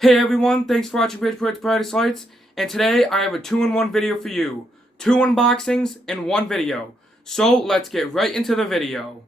Hey everyone, thanks for watching Bridgeport's Brightest Lights, and today I have a 2-in-1 video for you. 2 unboxings in one video. So let's get right into the video.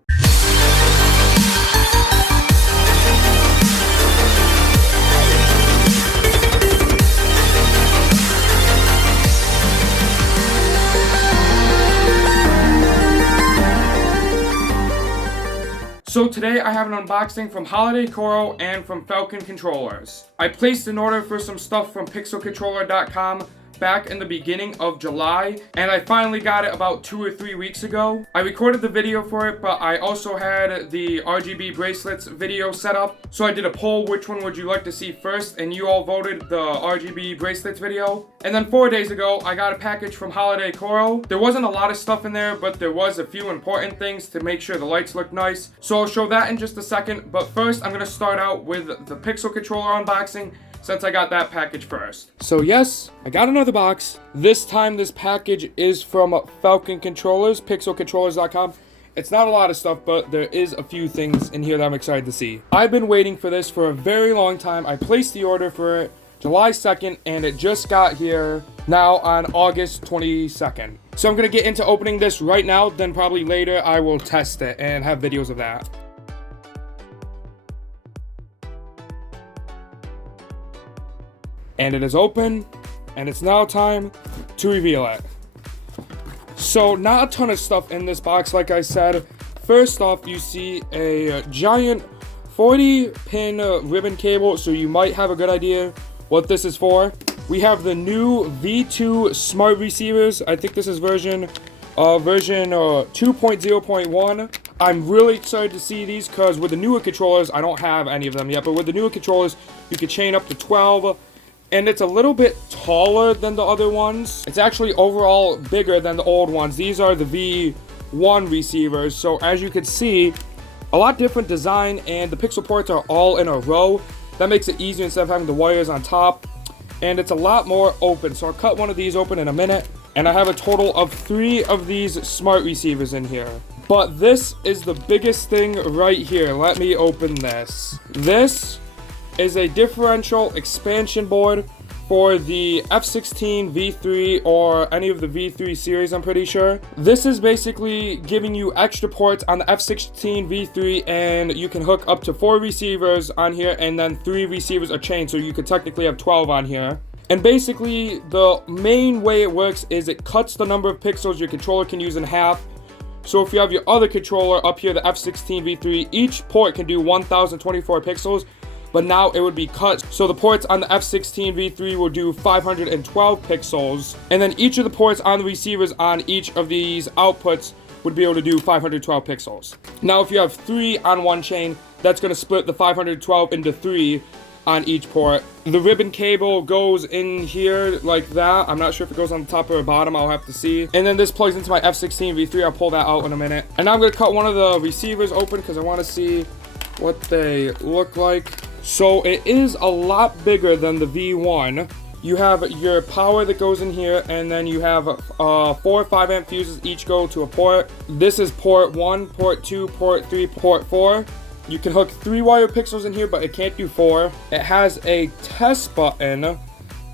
So today I have an unboxing from Holiday Coro and from Falcon Controllers. I placed an order for some stuff from pixelcontroller.com back in the beginning of July, and I finally got it about 2 or 3 weeks ago. I recorded the video for it, but I also had the RGB bracelets video set up. So I did a poll, which one would you like to see first, and you all voted the RGB bracelets video. And then 4 days ago, I got a package from Holiday Coro. There wasn't a lot of stuff in there, but there was a few important things to make sure the lights look nice. So I'll show that in just a second, but first I'm gonna start out with the Pixel controller unboxing, since I got that package first. So yes, I got another box. This time this package is from Falcon Controllers, pixelcontrollers.com. It's not a lot of stuff, but there is a few things in here that I'm excited to see. I've been waiting for this for a very long time. I placed the order for it July 2nd, and it just got here now on August 22nd. So I'm gonna get into opening this right now, then probably later I will test it and have videos of that. And it is open, and it's now time to reveal it. So not a ton of stuff in this box, like I said. First off, you see a giant 40-pin ribbon cable, so you might have a good idea what this is for. We have the new V2 smart receivers. I think this is version 2.0.1. I'm really excited to see these because with the newer controllers, I don't have any of them yet, but with the newer controllers, you can chain up to 12. And it's a little bit taller than the other ones. It's actually overall bigger than the old ones. These are the V1 receivers. So as you can see, a lot different design, and the pixel ports are all in a row. That makes it easier instead of having the wires on top. And it's a lot more open. So I'll cut one of these open in a minute. And I have a total of 3 of these smart receivers in here. But this is the biggest thing right here. Let me open this. This is a differential expansion board for the F16 V3 or any of the V3 series, I'm pretty sure. This is basically giving you extra ports on the F16 V3, and you can hook up to 4 receivers on here, and then 3 receivers are chained, so you could technically have 12 on here. And basically, the main way it works is it cuts the number of pixels your controller can use in half. So if you have your other controller up here, the F16 V3, each port can do 1024 pixels. But now it would be cut. So the ports on the F16 V3 will do 512 pixels. And then each of the ports on the receivers on each of these outputs would be able to do 512 pixels. Now if you have 3 on one chain, that's going to split the 512 into 3 on each port. The ribbon cable goes in here like that. I'm not sure if it goes on the top or the bottom. I'll have to see. And then this plugs into my F16 V3. I'll pull that out in a minute. And now I'm going to cut one of the receivers open because I want to see what they look like. So it is a lot bigger than the V1. You have your power that goes in here, and then you have 4 5-amp fuses, each go to a port. This is port 1, port 2, port 3, port 4. You can hook 3 wire pixels in here, but it can't do 4. It has a test button,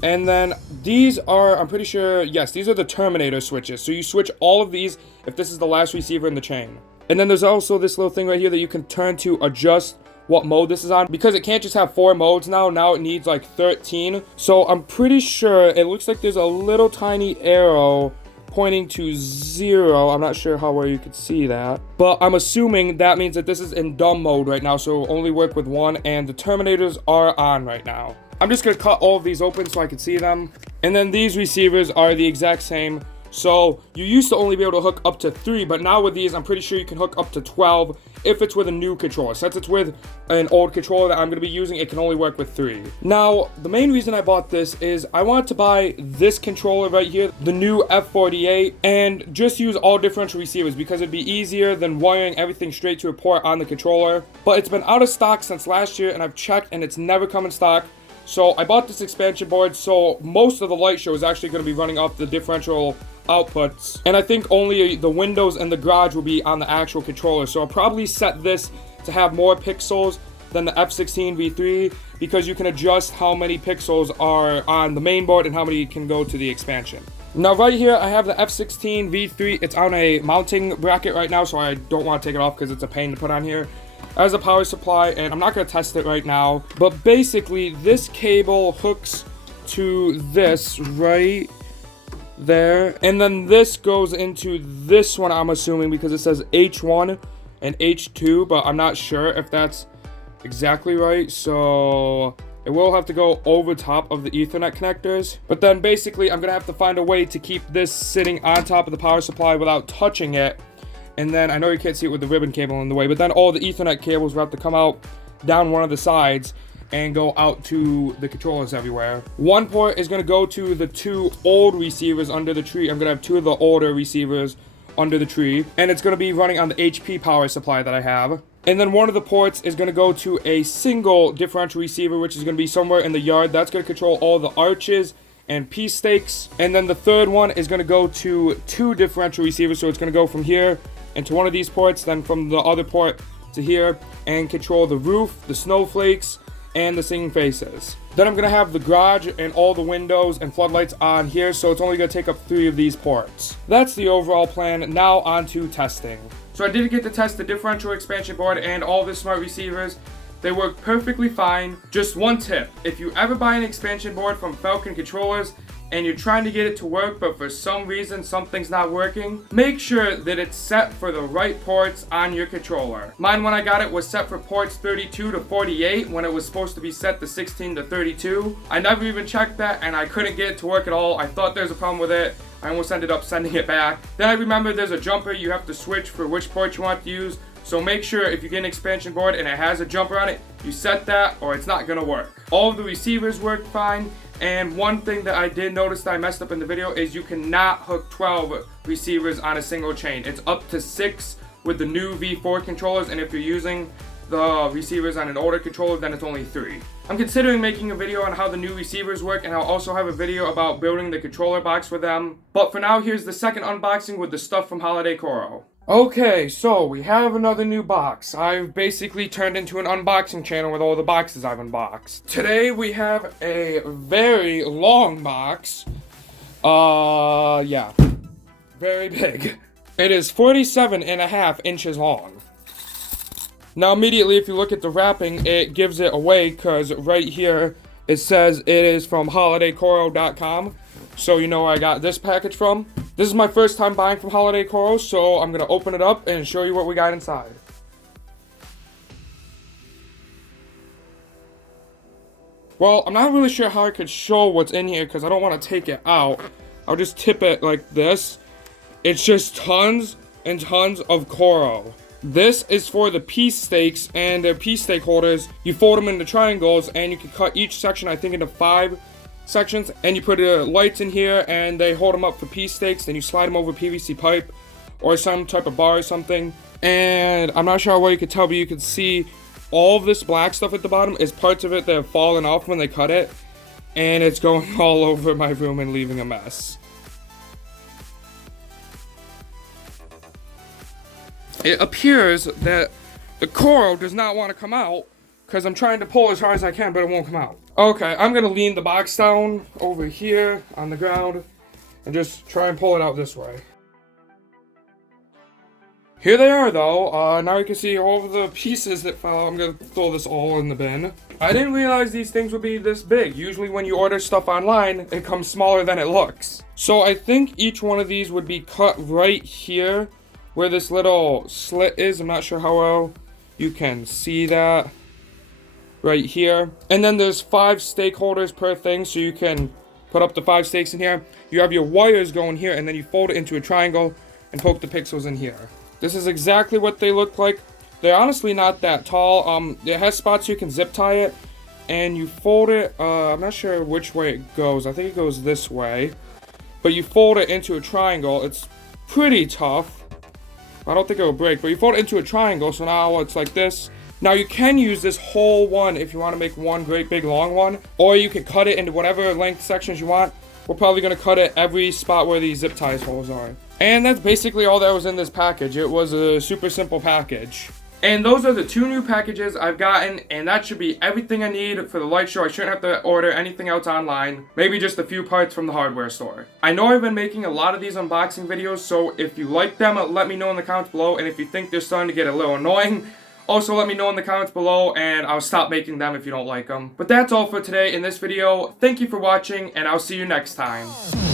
and then these are, I'm pretty sure, yes, these are the terminator switches. So you switch all of these if this is the last receiver in the chain. And then there's also this little thing right here that you can turn to adjust what mode this is on, because it can't just have 4 modes now it needs like 13. So I'm pretty sure it looks like there's a little tiny arrow pointing to 0. I'm not sure how well you could see that, but I'm assuming that means that this is in dumb mode right now, so it'll only work with 1, and the terminators are on right now. I'm just gonna cut all of these open so I can see them. And then these receivers are the exact same. So you used to only be able to hook up to 3, but now with these, I'm pretty sure you can hook up to 12 if it's with a new controller. Since it's with an old controller that I'm going to be using, it can only work with 3. Now, the main reason I bought this is I wanted to buy this controller right here, the new F48, and just use all differential receivers because it'd be easier than wiring everything straight to a port on the controller. But it's been out of stock since last year, and I've checked, and it's never come in stock. So I bought this expansion board, so most of the light show is actually going to be running off the differential outputs, and I think only the windows and the garage will be on the actual controller. So I'll probably set this to have more pixels than the F16 V3 because you can adjust how many pixels are on the main board and how many can go to the expansion. Now right here I have the F16 V3. It's on a mounting bracket right now, so I don't want to take it off because it's a pain to put on here as a power supply, and I'm not going to test it right now. But basically this cable hooks to this right there, and then this goes into this one, I'm assuming, because it says H1 and H2, but I'm not sure if that's exactly right, so it will have to go over top of the Ethernet connectors. But then basically I'm gonna have to find a way to keep this sitting on top of the power supply without touching it. And then I know you can't see it with the ribbon cable in the way, but then all the Ethernet cables will have to come out down one of the sides and go out to the controllers everywhere. One port is going to go to the two old receivers under the tree. I'm going to have two of the older receivers under the tree, and it's going to be running on the HP power supply that I have. And then one of the ports is going to go to a single differential receiver, which is going to be somewhere in the yard. That's going to control all the arches and piece stakes. And then the third one is going to go to two differential receivers, so it's going to go from here into one of these ports, then from the other port to here, and control the roof, the snowflakes, and the singing faces. Then I'm gonna have the garage and all the windows and floodlights on here, so it's only gonna take up 3 of these ports. That's the overall plan. Now on to testing. So I did get to test the differential expansion board and all the smart receivers. They work perfectly fine. Just one tip: if you ever buy an expansion board from Falcon Controllers and you're trying to get it to work, but for some reason something's not working, make sure that it's set for the right ports on your controller. Mine, when I got it, was set for ports 32 to 48 when it was supposed to be set to 16 to 32. I never even checked that, and I couldn't get it to work at all. I thought there was a problem with it. I almost ended up sending it back. Then I remembered there's a jumper you have to switch for which port you want to use. So make sure if you get an expansion board and it has a jumper on it, you set that or it's not gonna work. All of the receivers work fine. And one thing that I did notice that I messed up in the video is you cannot hook 12 receivers on a single chain. It's up to 6 with the new V4 controllers, and if you're using the receivers on an older controller, then it's only 3. I'm considering making a video on how the new receivers work, and I'll also have a video about building the controller box for them. But for now, here's the second unboxing with the stuff from Holiday Coro. Okay, so we have another new box. I've basically turned into an unboxing channel with all the boxes I've unboxed. Today we have a very long box. Yeah. Very big. It is 47.5 inches long. Now immediately if you look at the wrapping, it gives it away because right here it says it is from holidaycoro.com. So you know where I got this package from. This is my first time buying from Holiday Coro, so I'm going to open it up and show you what we got inside. Well, I'm not really sure how I could show what's in here because I don't want to take it out. I'll just tip it like this. It's just tons and tons of Coro. This is for the piece stakes and the piece stake holders. You fold them into triangles and you can cut each section, I think, into 5 sections, and you put lights in here and they hold them up for piece stakes. Then you slide them over PVC pipe or some type of bar or something. And I'm not sure what you could tell, but you can see all of this black stuff at the bottom is parts of it that have fallen off when they cut it, and it's going all over my room and leaving a mess. It appears that the Coro does not want to come out because I'm trying to pull as hard as I can, but it won't come out. Okay, I'm going to lean the box down over here on the ground and just try and pull it out this way. Here they are though. Now you can see all of the pieces that fell. I'm going to throw this all in the bin. I didn't realize these things would be this big. Usually when you order stuff online, it comes smaller than it looks. So I think each one of these would be cut right here where this little slit is. I'm not sure how well you can see that. Right here. And then there's 5 stakeholders per thing, so you can put up the 5 stakes in here. You have your wires going here, and then you fold it into a triangle and poke the pixels in here. This is exactly what they look like. They're honestly not that tall. It has spots you can zip tie it, and you fold it. I'm not sure which way it goes. I think it goes this way. But you fold it into a triangle. It's pretty tough. I don't think it will break, but you fold it into a triangle, so now it's like this. Now you can use this whole one if you want to make one great big long one, or you can cut it into whatever length sections you want. We're probably going to cut it every spot where these zip ties holes are. And that's basically all that was in this package. It was a super simple package. And those are the 2 new packages I've gotten, and that should be everything I need for the light show. I shouldn't have to order anything else online, maybe just a few parts from the hardware store. I know I've been making a lot of these unboxing videos, so if you like them, let me know in the comments below, and if you think they're starting to get a little annoying, also let me know in the comments below, and I'll stop making them if you don't like them. But that's all for today in this video. Thank you for watching, and I'll see you next time.